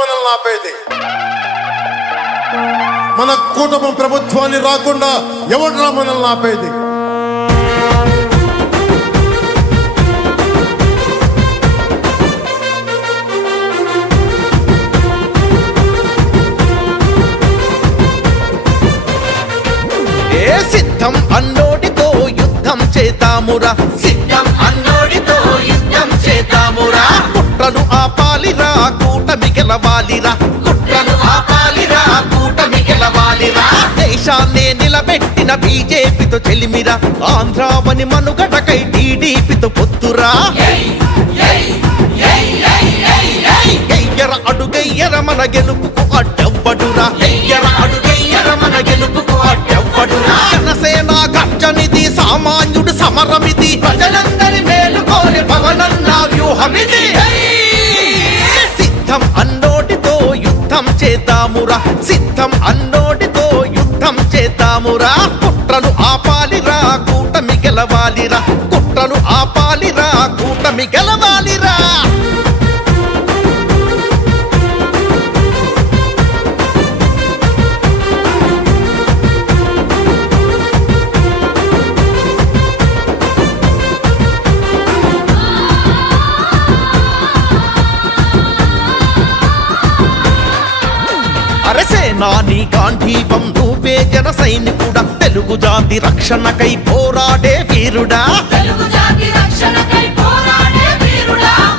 మనల్ని ఆపేది. మన కుటుంబ ప్రభుత్వాన్ని రాకుండా ఎవడ్రా మనల్ని ఆపేది? ఏ సిద్ధం అన్నోటితో యుద్ధం చేతామురా. సిద్ధం గెలవాలిరా. కుట్రను ఆపాలిరా. కూటమి గెలవాలిరా. దేశాన్నే నిలబెట్టిన బీజేపీతో చెలిమిరా. ఆంధ్రావని మనుగడకై టీడీపీతో పొత్తురా. ఎయ్యర అడుగెయ్యర మన గెలుపుకు అడ్డవ్వడురా. ఎయ్యర అడుగయ్యర మన గెలుపుకు అడ్డవ్వడురా. జనసేన గర్జనిది సామాన్యుడు సమరమిది. ప్రజలందరి మేలు కోరి పవనన్న వ్యూహమిది. సిద్ధం అన్నోటితో యుద్ధం చేద్దామురా. అరసేనాని గాంధీవం నువ్వే జన సైనికుడా. తెలుగు జాతి రక్షణకై పోరాడే వీరుడా.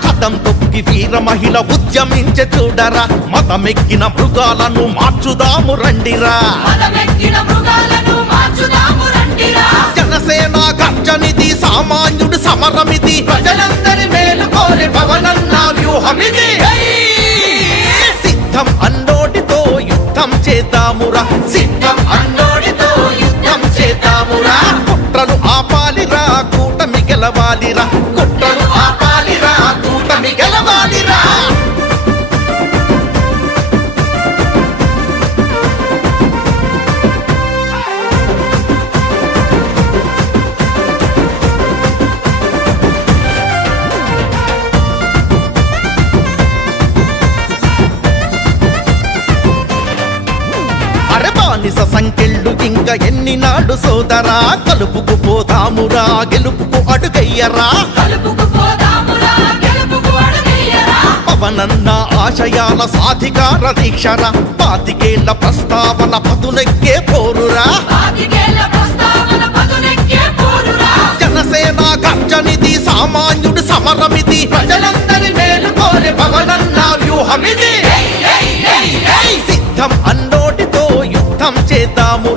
కథం తొక్కి వీర మహిళ ఉద్యమించే చూడరా. మతమెక్కిన మృగాలను మార్చుదాము రండిరా. మదమెక్కిన మృగాలను మార్చుదాము రండిరా. జనసేన గర్జనిది సామాన్యుడు సమరమిది. ప్రజలందరి మేలు కోరి పవనన్న వ్యూహమిది. చేద్దామురా సిద్ధం అరబానిస సంకెళ్ళు ఇంకా ఎన్ని నాడు సోదరా? కలుపుకు పోదామురా గెలుపుకు అడుగయ్యరా? పవనన్న ఆశయాల సాధికార దీక్షరా? పాతికేళ్ళ ప్రస్తావన పదునెక్కే పోరురా? జనసేన గర్జనిది సామాన్యుడు సమరమిది. ప్రజలందరి మేలు కోరి పవనన్న వ్యూహమిది. యుద్ధం చేద్దాము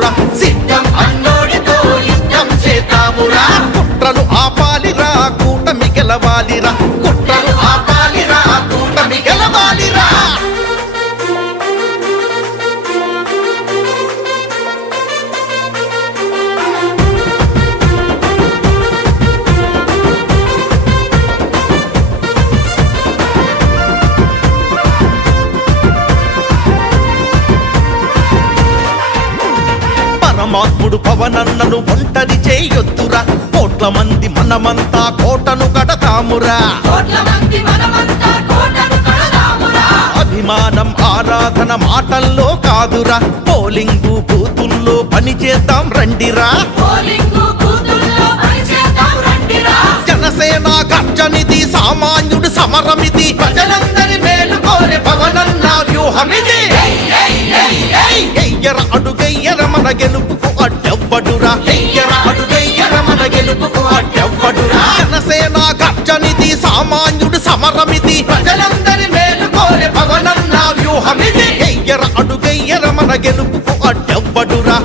పరమాత్ముడు పవనన్నను ఒంటరి చేయొద్దురా. కోట్ల మంది మనమంతా కోటను కడతామురా. అభిమానం ఆరాధన మాటల్లో కాదురా. పోలింగు బూతుల్లో పని చేద్దాం రండిరా. జనసేన గర్జనిది సామాన్యుడు సమరమిది. ప్రజలందరి మేలు కోరి పవనన్న వ్యూహమిది. అడుగెయ్యర మన గెలుపుకు అడ్డవ్వడురా. మన గెలుపుకు అడ్డవ్వడురా. జనసేన గర్జనిది సామాన్యుడు సమరమిది. ప్రజలందరి మేలు కోరి పవనన్న వ్యూహమిది. ఎయ్యర అడుగయ్యర మన గెలుపుకు అడ్డవ్వడురా.